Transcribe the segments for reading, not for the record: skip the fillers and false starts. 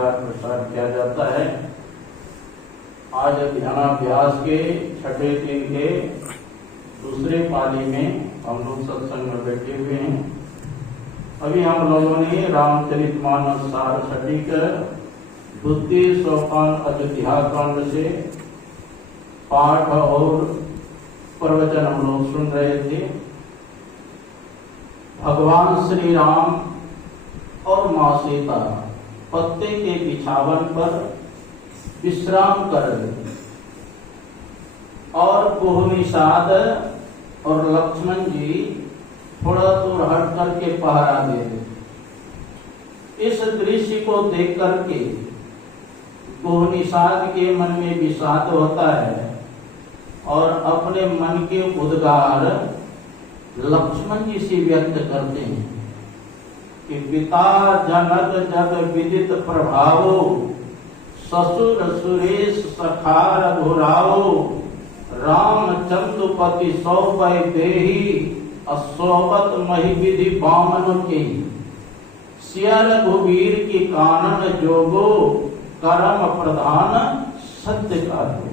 प्रचार प्रसार किया जाता है। आज ध्यानाभ्यास के छठे दिन के दूसरे पाली में हम लोग सत्संग में बैठे हुए हैं। अभी हम लोगों ने रामचरितमानस सार सटीक द्वितीय सोपान अयोध्या कांड से पाठ और प्रवचन हम लोग सुन रहे थे। भगवान श्री राम और माँ सीता पत्ते के बिछावन पर विश्राम कर रहे थे और कोहनिषाद और लक्ष्मण जी थोड़ा दूर हट करके पहरा दे रहे थे। इस दृश्य को देख करके कोहनिषाद के मन में विषाद होता है और अपने मन के उद्गार लक्ष्मण जी से व्यक्त करते हैं कि पिता जनक जग विदित प्रभावो, ससुर सुरेश सखा रघुरावो, रामचंद्रपति सौपय देहि, असोबत मही विधि बामन के, सिया रघुवीर की कानन जोगो, कर्म प्रधान सत्य का जो।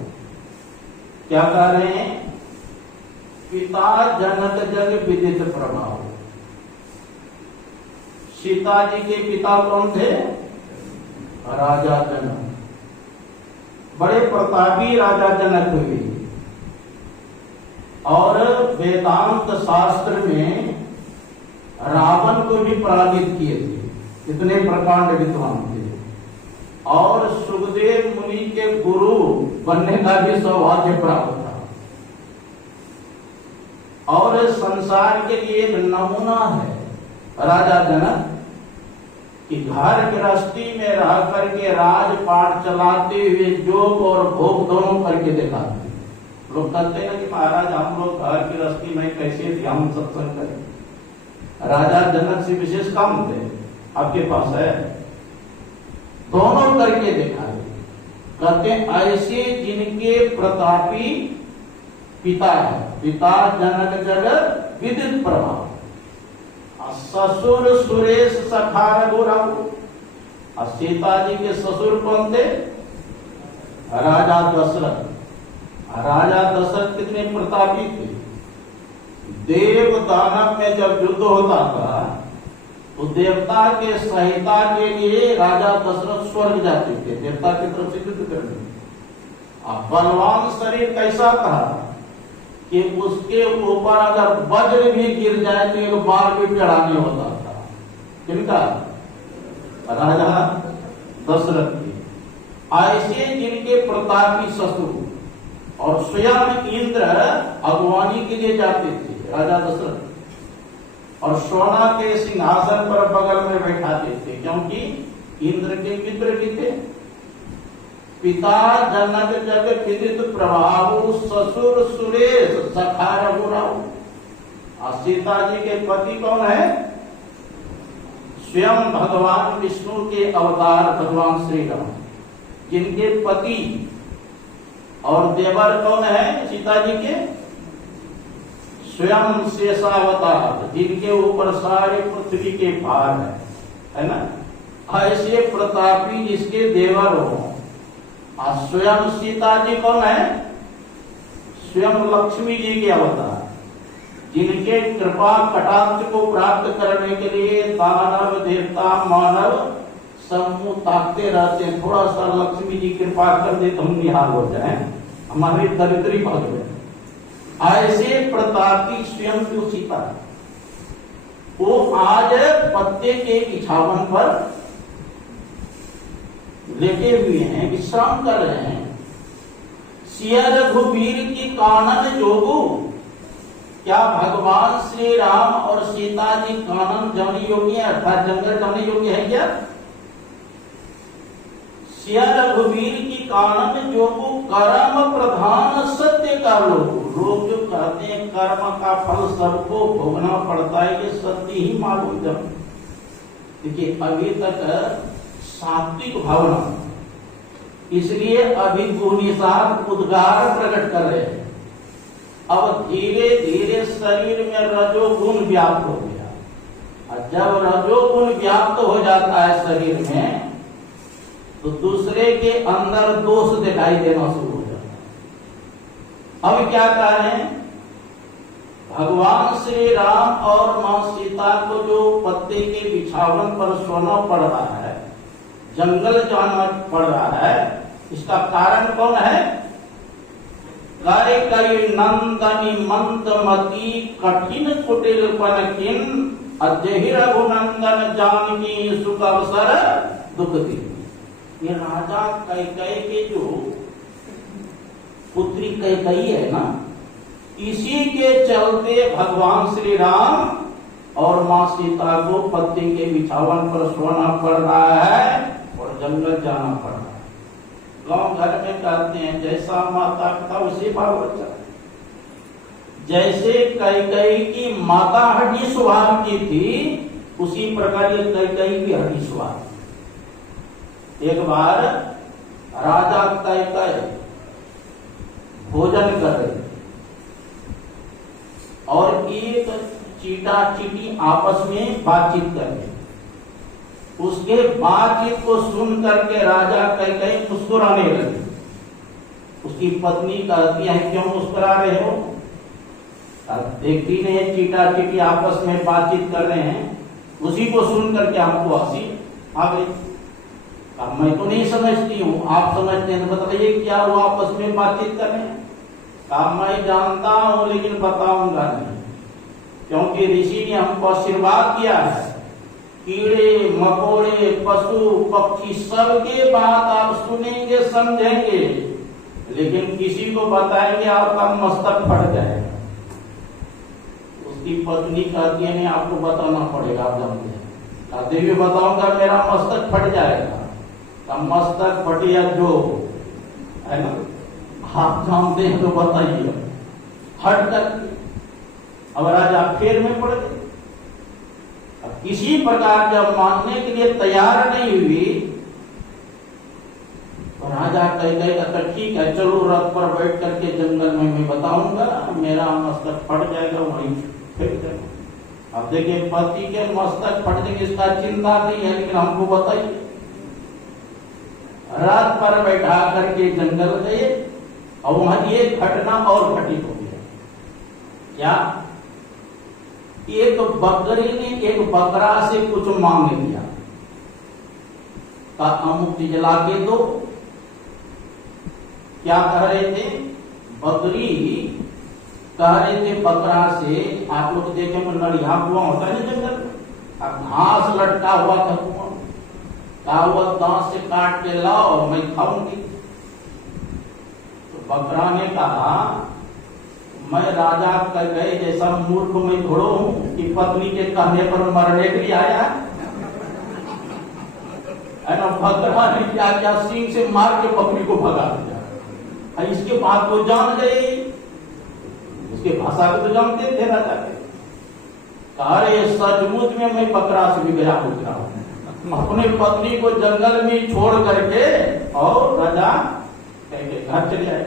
क्या कह रहे हैं? पिता जनक जग विदित प्रभाव। सीता जी के पिता कौन थे? राजा जनक। बड़े प्रतापी राजा जनक हुए और वेदांत शास्त्र में रावण को भी पराजित किए थे। इतने प्रकांड विद्वान थे और सुखदेव मुनि के गुरु बनने का भी सौभाग्य प्राप्त था और संसार के लिए एक नमूना है राजा जनक कि घर गृहस्थी में रह करके राजपाट चलाते हुए जोग और भोग दोनों करके दिखाते। लोग कहते हैं कि महाराज हम लोग घर गृहस्थी में कैसे ध्यान सत्संग करें। राजा जनक से विशेष काम थे आपके पास है, दोनों करके दिखाए। कहते ऐसे जिनके प्रतापी पिता है, पिता जनक जग विदित प्रभाव, ससुर सुरेश सखा रघुराव। और सीता जी के ससुर कौन थे? राजा दशरथ। राजा दशरथ कितने प्रतापी थे। देव दानव में जब युद्ध होता था तो देवता के सहायता के लिए राजा दशरथ स्वर्ग जाते थे देवता की तरफ से युद्ध करने। अब बलवान शरीर कैसा था कि उसके ऊपर अगर वज्र भी गिर जाए तो एक बार भी चढ़ाने होता था। किनका? राजा दशरथ की। ऐसे जिनके प्रतापी ससुर और स्वयं इंद्र अगवानी के लिए जाते थे राजा दशरथ और सोना के सिंहासन पर बगल में बैठाते थे क्योंकि इंद्र के मित्र भी थे। पिता जनक जग विदित प्रभाव, ससुर सुरेश सखा रघुराव। और सीता जी के पति कौन है? स्वयं भगवान विष्णु के अवतार भगवान श्री राम, जिनके पति और देवर कौन है सीता जी के? स्वयं शेषावतार, जिनके ऊपर सारे पृथ्वी के भार है ना। ऐसे प्रतापी जिसके देवर हो। और स्वयं सीता जी कौन है? स्वयं लक्ष्मी जी के अवतार, जिनके कृपा कटाक्ष को प्राप्त करने के लिए दानव देवता मानव समूह ताकते रहते हैं। थोड़ा सा लक्ष्मी जी कृपा कर दे तो हम निहाल हो जाए, हमारे दरिद्री भाग जाए। ऐसे प्रतापी स्वयं की सीता वो आज पत्ते के बिछावन पर लेटे हुए हैं, विश्राम कर रहे हैं। सिया रघुवीर की कानन जोगु। क्या भगवान श्री राम और सीता जी कानन जाने योग्य है, अर्थात जंगल जाने योग्य है क्या? सिया रघुवीर की कानन जोगु, कर्म प्रधान सत्य का लोग। लोग जो कहते हैं कर्म का फल सबको भोगना पड़ता है, ये सत्य ही मालूम। जब देखिए अभी तक सात्विक भावना, इसलिए अभी गुणिसार उद्गार प्रकट कर रहे हैं। अब धीरे धीरे शरीर में रजोगुण व्याप्त हो गया और जब रजोगुण व्याप्त हो जाता है शरीर में तो दूसरे के अंदर दोष दिखाई देना शुरू हो जाता है। अब क्या कह रहे हैं, भगवान श्री राम और मां सीता को जो पत्ते के बिछावन पर सोना पड़ रहा है, जंगल जाना पड़ रहा है, इसका कारण कौन है? कई नंदनी मंदमती कठिन कुटिल पनकिन अजहि रघुनंदन जानकी सुख अवसर दुख दी। ये राजा कैकेयी के जो पुत्री कैकेयी है ना, इसी के चलते भगवान श्री राम और मां सीता को पत्ते के बिछावन पर सोना पड़ रहा है और जंगल जाना पड़ रहा है। गांव घर में कहते हैं जैसा माता का उसी बाल बच्चा। जैसे कैकेयी की माता हड्डी स्वभाव की थी, उसी प्रकार ये कैकेयी की हड्डी स्वभाव। एक बार राजा कैकेयी भोजन कर रहे और एक चीटा चीटी आपस में बातचीत कर रहे। उसके बातचीत को सुन करके राजा कैकेयी मुस्कुराने लगे। उसकी पत्नी कहती है क्यों मुस्कुरा रहे हो? अब देखती नहीं, चीटा चीटी आपस में बातचीत कर रहे हैं, उसी को सुन करके हमको हंसी आ गई। अब मैं तो नहीं समझती हूँ, आप समझते हैं तो बताइए क्या वो आपस में बातचीत कर रहे हैं? अब मैं जानता हूँ लेकिन बताऊंगा नहीं, क्योंकि ऋषि ने हमको आशीर्वाद दिया है, कीड़े मकोड़े पशु पक्षी सबके बात आप सुनेंगे समझेंगे, लेकिन किसी को बताएंगे आपका मस्तक फट जाएगा। उसकी पत्नी कहती है नहीं आपको बताना पड़ेगा, आप जानते हैं। कहते हुए बताऊंगा मेरा मस्तक फट जाएगा। तब मस्तक फटिया जो है ना, आप जानते हैं तो बताइए। हट कर अब राजा फेर में पड़ गए। अब किसी प्रकार जब मानने के लिए तैयार नहीं हुई तो राजा कहता ठीक है चलो रथ पर बैठ करके जंगल में मैं बताऊंगा, मेरा मस्तक फट जाएगा वहीं फेंक देगा। अब देखिए पति के मस्तक फटने की इसका चिंता नहीं है, लेकिन हमको बताइए। रथ पर बैठा करके जंगल गए और वहां ये घटना और घटित हो गया। क्या? एक बकरी ने एक बकरा से कुछ मांग लिया, का अमुक चीज ला के दो। क्या कह रहे थे? बकरी कह रहे थे बकरा से, आप लोग देखे में नड़िया कुआं होता है ना जंगल, अब घास लटका हुआ था कुआं, कहा हुआ दांत से काट के लाओ मैं खाऊंगी। तो बकरा ने कहा मैं राजा कैकेयी जैसा मूर्ख में थोड़ा हूं कि पत्नी के कहने पर मरने के लिए आया है ना। बकरा ने क्या किया, सींग से मार के बकरी को भगा दिया। इसके बात को जान गए, उसके भाषा को तो जानते थे राजा के। कहा रे सचमुच में मैं बकरा से भी गया पूछा हूं, अपने पत्नी को जंगल में छोड़ करके और राजा कैकेयी घर चले आए।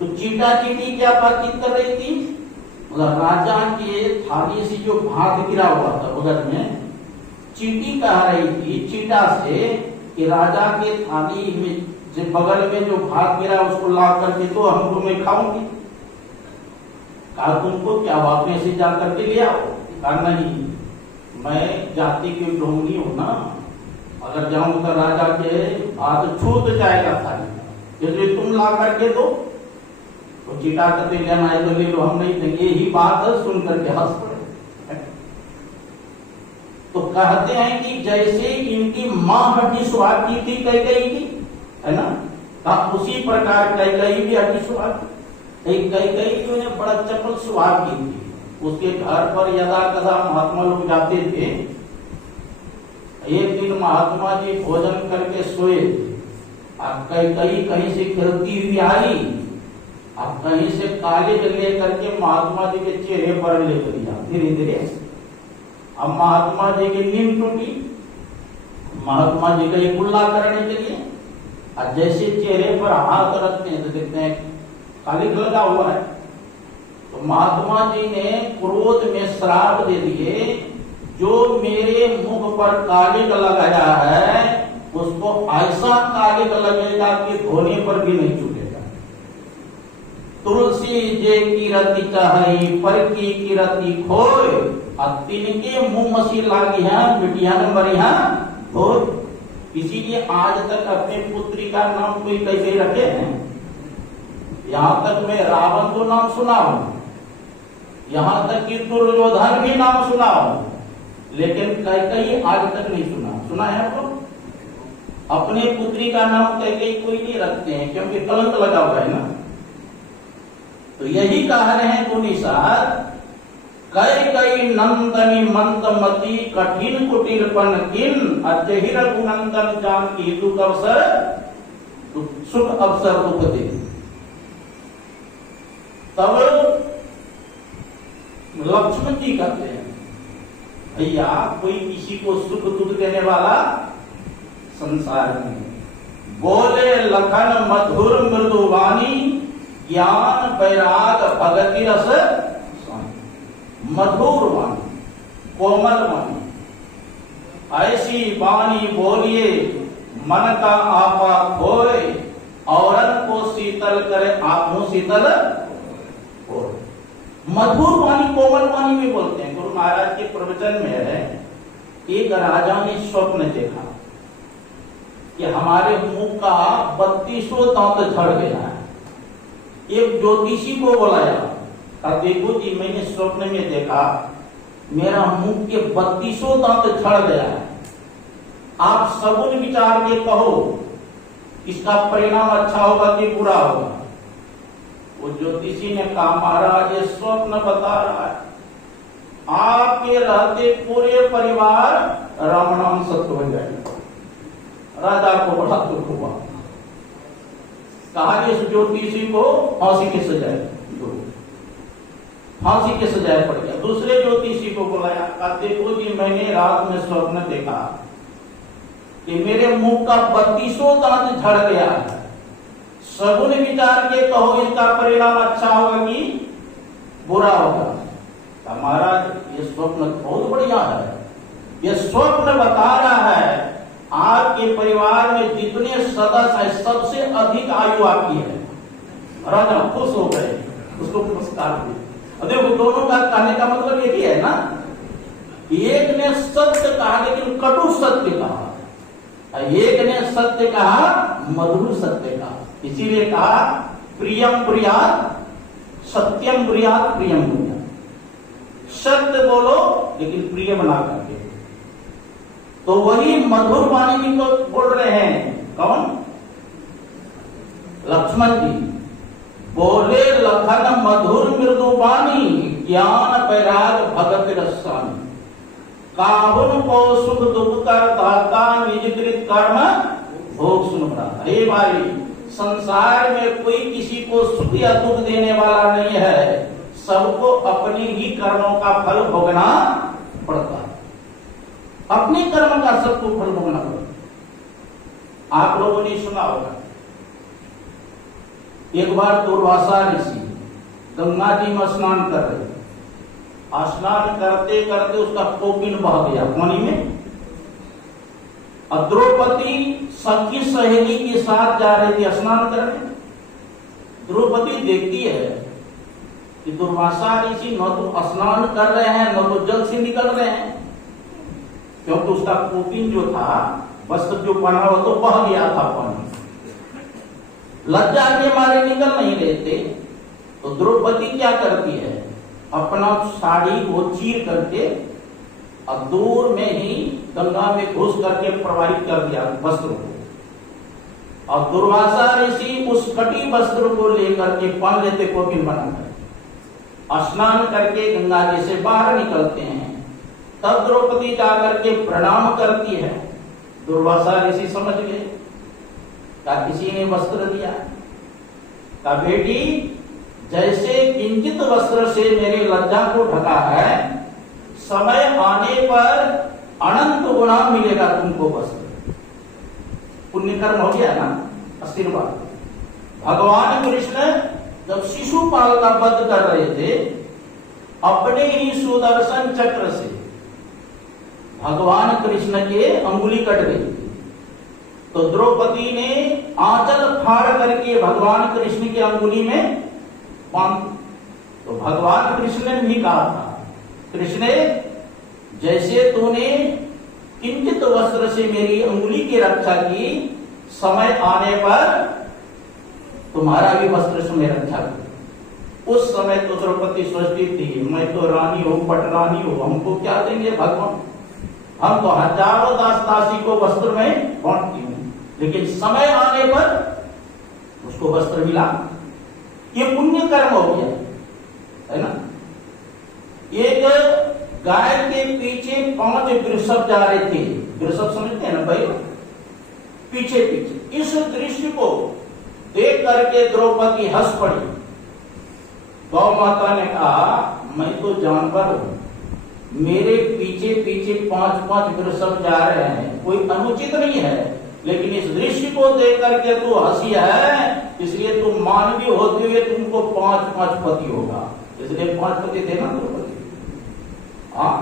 तो चीटा चीटी क्या बातचीत कर रही थी? मतलब राजा के थाली से जो भात गिरा हुआ था उधर में, चीटी कह रही थी चीटा से कि राजा के थाली में जो बगल में जो भात गिरा उसको ला करके तो हमको मैं खाऊंगी। कहा तुमको क्या वापस से जा करके ले आओ? कहा नहीं, मैं जाति की गृहिणी हूं ना, अगर जाऊं तो राजा के हाथ छूट जाएगा थाली, इसलिए तुम ला करके दो। तो चीटा कहते लेना है तो ले लो, हम नहीं देंगे। यही बात सुन करके हंस पड़े। तो कहते हैं कि जैसे इनकी मां हड्डी स्वभाव की थी कैकेयी की, है ना, तो उसी प्रकार कैकेयी भी हड्डी स्वभाव। एक कैकेयी जो है बड़ा चपल स्वभाव की थी। उसके घर पर यदा कदा महात्मा लोग जाते थे। एक दिन महात्मा जी भोजन करके सोए, अब कैकेयी कहीं से खेलती हुई आई, अब कहीं से कालेज लेकर के महात्मा जी के चेहरे पर लेकर दिया धीरे धीरे। अब महात्मा जी की नींद टूटी, महात्मा जी का कुल्ला करने के लिए, और जैसे चेहरे पर हाथ रखते हैं तो देखते हैं कालिक लगा हुआ है। तो महात्मा जी ने क्रोध में श्राप दे दिए, जो मेरे मुख पर कालिक लगाया है उसको ऐसा कालिक लगेगा कि धोने पर भी नहीं छूटेगा। तुलसी जे कीरति चाहई पर की कीरति खोय, और तिनके मुंह मसी लागी है बिटिया ने मरिया हो। इसीलिए आज तक अपने पुत्री का नाम कोई कैसे रखे हैं। यहाँ तक मैं रावण को नाम सुना हूं, यहाँ तक कि दुर्योधन भी नाम सुना हूं, लेकिन कैकेयी आज तक नहीं सुना। सुना है आपको? अपने पुत्री का नाम कैकेयी कोई नहीं रखते हैं, क्योंकि कलंक लगा हुआ है ना। तो यही कह रहे हैं कुनिसार, कैकेयी नंदनी मंदमती कठिन कुटिलपन किन, अजहि रघुनंदन जानकी दुख अवसर सुख अवसर दुख दे। तब लक्ष्मण जी कहते हैं, भैया कोई किसी को सुख दुख देने वाला संसार में। बोले लखन मधुर मृदुवाणी, ज्ञान वैराग भगति रस। मधुर वाणी, कोमल वाणी, ऐसी वाणी बोलिए मन का आपा खोए, औरत को शीतल करे आत्मो शीतल हो। मधुर वाणी कोमल वाणी में बोलते हैं। गुरु महाराज के प्रवचन में है, एक राजा ने स्वप्न देखा कि हमारे मुंह का 32 दांत झड़ गया है। एक ज्योतिषी को बुलाया, देखो जी मैंने स्वप्न में देखा मेरा मुंह के 32 दांत झड़ गया है, आप सगुन विचार के कहो इसका परिणाम अच्छा होगा कि बुरा होगा। वो ज्योतिषी ने कहा, महाराज ये स्वप्न बता रहा है आपके रहते पूरे परिवार राम नाम सत्य हो जाएगा। राजा को बड़ा दुख हुआ, कहा इस ज्योतिषी को फांसी की सजाए दो। फांसी की सजाए पड़ गया। दूसरे ज्योतिषी को बुलाया, देखो जी मैंने रात में स्वप्न देखा कि मेरे मुंह का 32 दांत झड़ गया है, सगुन विचार के कहो इसका परिणाम अच्छा होगा कि बुरा होगा। महाराज ये स्वप्न बहुत बढ़िया है, ये स्वप्न बता रहा है आपके परिवार में जितने सदस्य है सबसे अधिक आयु आपकी है। राजा खुश हो गए, उसको पुरस्कार दिया। देखो दोनों का कहने का मतलब एक ही है ना, एक ने सत्य कहा लेकिन कटु सत्य कहा, एक ने सत्य कहा मधुर सत्य कहा। इसीलिए कहा प्रियम प्रियात सत्यम प्रियात प्रियम प्रियात। सत्य बोलो लेकिन प्रिय बना करके। तो वही मधुर वाणी को बोल रहे हैं कौन? लक्ष्मण जी बोले लखन मधुर मृदुवाणी, ज्ञान वैराग भगत रसानी। काहुन को सुख दुख कर दाता, निज कृत कर्म भोग सुन रहा। हे भाई संसार में कोई किसी को सुख या दुख देने वाला नहीं है, सबको अपने ही कर्मों का फल भोगना पड़ता है। अपने कर्म का सबको फल भोगना पड़ता। आप लोगों ने सुना होगा एक बार दुर्वासा ऋषि गंगा जी में स्नान कर रहे, स्नान करते करते उसका कोपिन बह गया पानी में। द्रौपदी सखी सहेली के साथ जा रही थी स्नान करने। द्रौपदी देखती है कि दुर्वासा ऋषि न तो स्नान कर रहे हैं न तो जल से निकल रहे हैं, क्योंकि उसका कोपिन जो था वस्त्र जो पहना हुआ तो बह गया था पानी। लज्जा के मारे निकल नहीं रहे थे। तो द्रौपदी क्या करती है, अपना साड़ी को चीर करके और दूर में ही गंगा में घुस करके प्रवाहित कर दिया वस्त्र को। और दुर्वासा ऋषि उस कटी वस्त्र को लेकर के पहन लेते कोपिन बनाकर, स्नान करके गंगा जी से बाहर निकलते हैं। तब द्रौपदी जाकर के प्रणाम करती है। दुर्वासा ऋषि समझ गए, का किसी ने वस्त्र दिया, का बेटी जैसे किंचित वस्त्र से मेरी लज्जा को ढका है, समय आने पर अनंत गुना मिलेगा तुमको वस्त्र। पुण्य कर्म हो गया ना, आशीर्वाद। भगवान कृष्ण जब शिशुपाल का वध कर रहे थे, अपने ही सुदर्शन चक्र से भगवान कृष्ण के अंगुली कट गई। तो द्रौपदी ने आंचल फाड़ करके भगवान कृष्ण की अंगुली में बांध। तो भगवान कृष्ण ने भी कहा था, कृष्ण जैसे तूने किंचित वस्त्र से मेरी अंगुली की रक्षा की, समय आने पर तुम्हारा भी वस्त्र से मैं रक्षा करूं। उस समय तो द्रौपदी सोचती थी, मैं तो रानी हूं, पटरानी हूं, हमको क्या देंगे भगवान, हम तो हजारों दास दासी को वस्त्र में बांटती हूं, लेकिन समय आने पर उसको वस्त्र मिला। ये पुण्य कर्म हो गया, है ना। एक गाय के पीछे 5 वृषभ जा रहे थे, वृषभ समझते हैं ना भाई, पीछे पीछे। इस दृश्य को देख करके द्रौपदी हंस पड़ी। गौ माता ने कहा, मैं तो जानवर हूं, मेरे पीछे पीछे 5 वृषभ जा रहे हैं, कोई अनुचित नहीं है, लेकिन इस दृश्य को देख करके तू हंसी है, इसलिए तुम मानवी होते हुए तुमको 5 पति होगा, इसलिए 5 पति थे ना द्रौपदी। हाँ,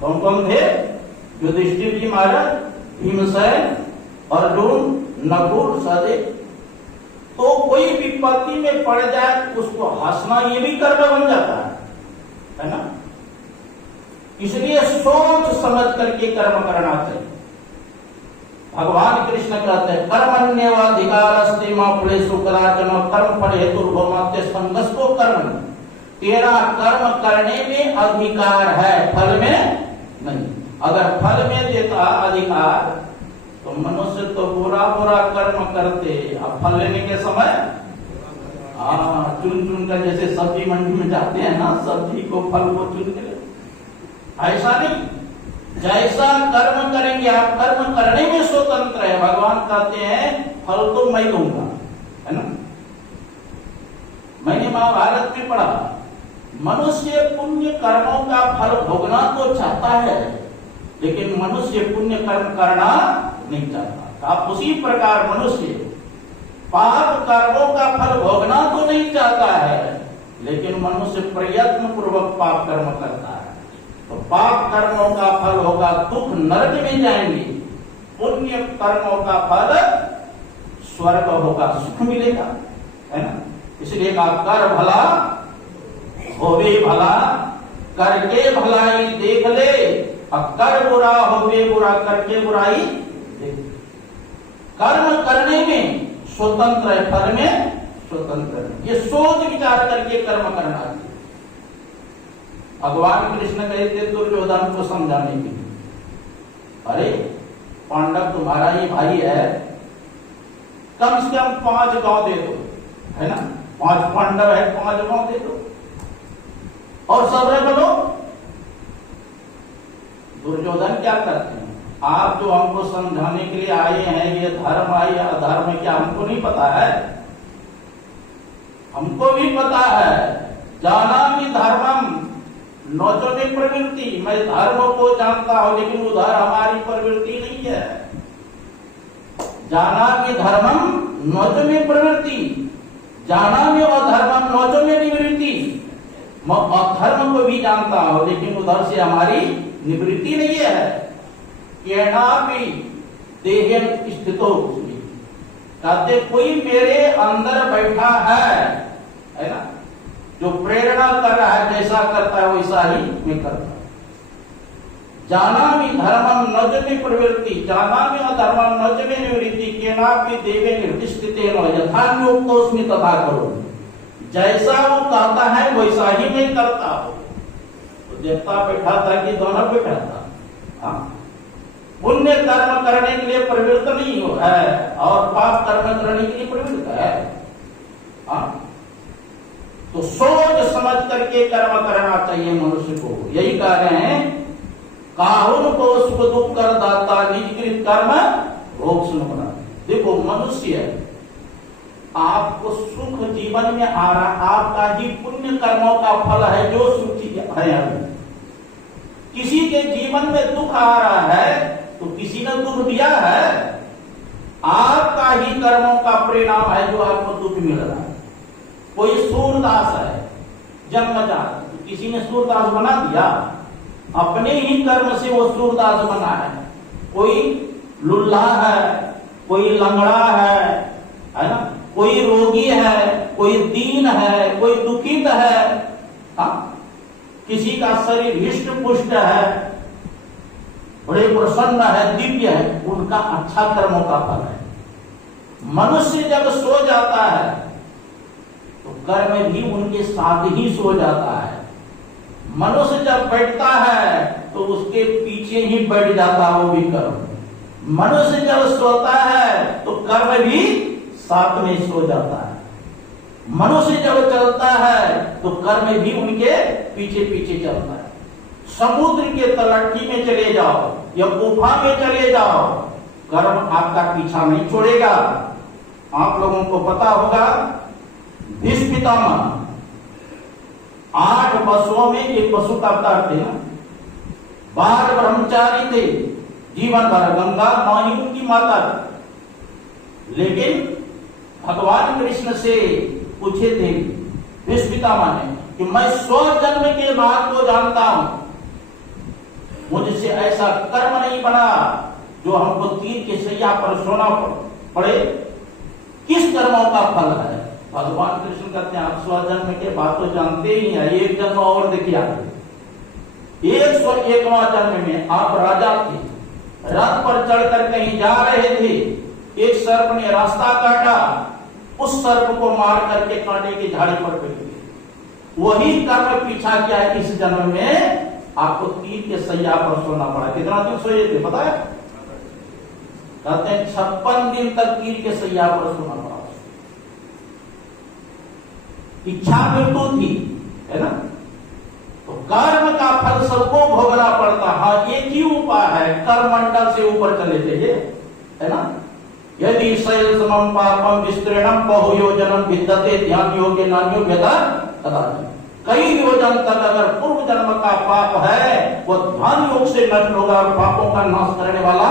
कौन कौन थे? युधिष्ठिर जी महाराज, भीमसेन, अर्जुन, नकुल, सहदेव। तो कोई विपत्ति में पड़ जाए उसको हंसना ये भी कर्म बन जाता है ना। इसलिए सोच समझ करके कर्म करना चाहिए। भगवान कृष्ण कहते हैं, कर्मण्येवाधिकारस्ते मा फलेषु कदाचन कर्म फल हेतुर्भवते संगस्तो कर्म। तेरा कर्म करने में अधिकार है, फल में नहीं। अगर फल में देता अधिकार तो मनुष्य तो बुरा बुरा कर्म करते, अब फल लेने के समय चुन चुन कर, जैसे सब्जी मंडी में जाते हैं ना, सब्जी को फल को चुन के, ऐसा नहीं। जैसा कर्म करेंगे आप, कर्म करने में स्वतंत्र है। भगवान कहते हैं फल तो मैं दूंगा, है ना। मैंने महाभारत में पढ़ा, मनुष्य पुण्य कर्मों का फल भोगना तो चाहता है, लेकिन मनुष्य पुण्य कर्म करना नहीं चाहता। आप उसी प्रकार मनुष्य पाप कर्मों का फल भोगना तो नहीं चाहता है, लेकिन मनुष्य प्रयत्न पूर्वक पाप कर्म करता है। तो पाप कर्मों का फल होगा दुख, नरक में जाएंगे। पुण्य कर्मों का फल स्वर्ग होगा, सुख मिलेगा, है ना। इसलिए कहा, कर भला होवे भला, करके भलाई देख ले, और कर बुरा होवे बुरा, करके बुराई देख। कर्म करने में स्वतंत्र है, फल में स्वतंत्र है। ये सोच विचार करके कर्म करना चाहिए। भगवान कृष्ण कहते दुर्योधन को समझाने के लिए, अरे पांडव तुम्हारा ही भाई है, कम से कम 5 गांव दे दो, है ना। 5 पांडव है, 5 गांव दे दो और सब रह बोलो। दुर्योधन क्या करते हैं, आप जो हमको समझाने के लिए आए हैं, ये धर्म है या अधर्म है, क्या हमको नहीं पता है? हमको भी पता है। जानामि धर्मम नौचने प्रवृत्ति, मैं धर्म को जानता हूं, लेकिन उधर हमारी प्रवृत्ति नहीं है। जानामि धर्मम नौचने प्रवृत्ति, जानामि अधर्मम नौचने निवृत्ति। मैं अधर्म को भी जानता हूं, लेकिन उधर से हमारी निवृत्ति नहीं है। केनापि देहेन स्थितो, कहते कोई मेरे अंदर बैठा है ना, जो प्रेरणा कर रहा है, जैसा करता है वैसा ही मैं करता हूं। जानामि धर्मम नौचने प्रवृत्ति, जानामि अधर्मम नौचने निवृत्ति, केनापि देवे निर्दिष्टितेन यथान्योक्तोऽस्मि तथा करोमि। जैसा वो कहता है वैसा ही मैं करता हूं। तो देवता बैठा था कि दोनों बैठा था? हाँ। पुण्य कर्म करने के लिए प्रवृत्त नहीं हो है, और पाप कर्म करने के लिए प्रवृत्त है। हाँ। तो सोच समझ करके कर्म करना चाहिए मनुष्य को। यही कह रहे हैं, काहुन को सुख दुख कर दाता, निजकृत कर्म भोग सुन बना। देखो मनुष्य, आपको सुख जीवन में आ रहा, आपका ही पुण्य कर्मों का फल है जो सुखी है। किसी के जीवन में दुख आ रहा है तो किसी ने दुख दिया है, आपका ही कर्मों का परिणाम है जो आपको दुख मिल रहा है। कोई सूरदास है जन्मजात, तो किसी ने सूरदास बना दिया, अपने ही कर्म से वो सूरदास बना है। कोई लुल्ला है, कोई लंगड़ा है ना, कोई रोगी है, कोई दीन है, कोई दुखित है, हाँ, किसी का शरीर हिष्ट पुष्ट है, बड़े प्रसन्न है, दिव्य है, उनका अच्छा कर्मों का फल है। मनुष्य जब सो जाता है तो कर्म भी उनके साथ ही सो जाता है। मनुष्य जब बैठता है तो उसके पीछे ही बैठ जाता है वो भी कर्म। मनुष्य जब सोता है तो कर्म भी साथ में सो जाता है। मनुष्य जब चलता है तो कर्म भी उनके पीछे पीछे चलता है। समुद्र के तलहटी में चले जाओ या गुफा में चले जाओ, कर्म आपका पीछा नहीं छोड़ेगा। आप लोगों को पता होगा भीष्म पितामह 8 पशुओं में एक पशु का अवतार थे ना, 12 ब्रह्मचारी थे, जीवन भर गंगा मां ही उनकी माता थी। लेकिन भगवान कृष्ण से पूछे थे भीष्म पितामह ने कि मैं 100 जन्म के बाद को जानता हूं, मुझसे ऐसा कर्म नहीं बना जो हमको तीर के सैया पर सोना पड़े, किस कर्मों का फल है? भगवान कृष्ण कहते हैं आप 100 जन्म के बाद तो जानते ही हैं, एक जन्म और देखिए आप 101वां जन्म में आप राजा थे, रथ पर चढ़कर कहीं जा रहे थे, एक सर्प ने रास्ता काटा, उस सर्प को मार करके कांटे की झाड़ी पर बैठ गए। वही कर्म पीछा किया है, इस जन्म में आपको तीर के सैया पर सोना पड़ा। कितना दिन सोए थे पता है? कहते हैं 56 दिन तक तीर के सैया पर सोना पड़ा। इच्छा मृत्यु थी, है ना? तो कर्म का फल सबको भोगना पड़ता। हाँ, एक ही उपाय है, कर्मंडल से ऊपर चले जाइए, है ना? यदि शैल समम पापम विस्तृणम बहुयोजनम विद्यते ध्यान योगे नान्योग्यता कदाचित्। कई योजन तक अगर पूर्व जन्म का पाप है वो ध्यान योग से नष्ट होगा और पापों का नाश करने वाला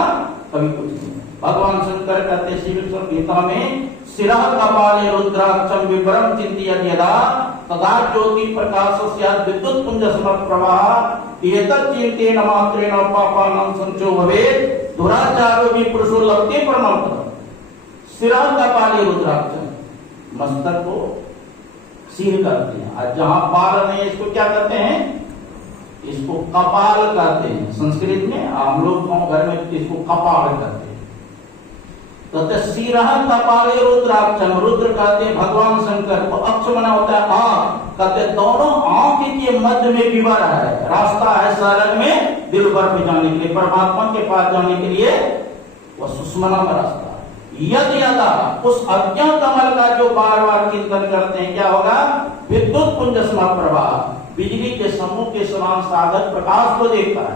कभी कुछ नहीं। भगवान शंकर कहते श्री विष्णु गीता में शिरः कपाले रुद्राक्षं विवरम चिंतयन् यदा तदा ज्योति प्रकाशस्य विद्युत पुंज समप्रवाह एतत् चिंतेन मात्रेण पापानां संचयो भवेत् दुराचारो विपुरुषो लभते परमं पदम्। शिरः कपाले रुद्राक्षं, मस्तक को सिर करते हैं, और जहां बाल नहीं इसको क्या कहते हैं? इसको कपाल कहते हैं संस्कृत में, हम लोग घर में इसको कपाल कहते हैं। तो शिरः कपाले रुद्राक्षम, रुद्र कहते हैं भगवान शंकर को, अक्ष बना होता है आंख, कहते दोनों आंख के मध्य में विवर है, रास्ता है सरग में दिल भर पे जाने के लिए, परमात्मा के पास जाने के लिए वह सुषमना का रास्ता है। यदि यदा उस अज्ञा कमल का जो बार बार चिंतन करते हैं क्या होगा? विद्युत पुंज समप्रवाह, बिजली के समूह के समान साधक प्रकाश को देखता है।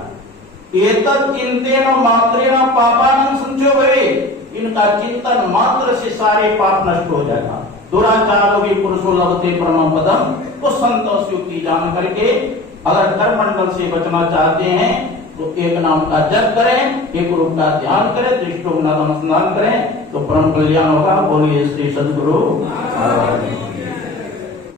एतत् चिंतेन मात्रेण पापानां संचयो भवेत्, इनका चिंतन मात्र से सारे पाप नष्ट हो जाएगा। दुराचारो विपुरुषो लभते परमं पदम्, तो संतोष युक्ति जान करके अगर कर्मंडल से बचना चाहते हैं तो एक नाम का जप करें, एक रूप का ध्यान करें, दृष्टो का अनुसंधान करें तो परम कल्याण होगा। बोलिए श्री सद्गुरु।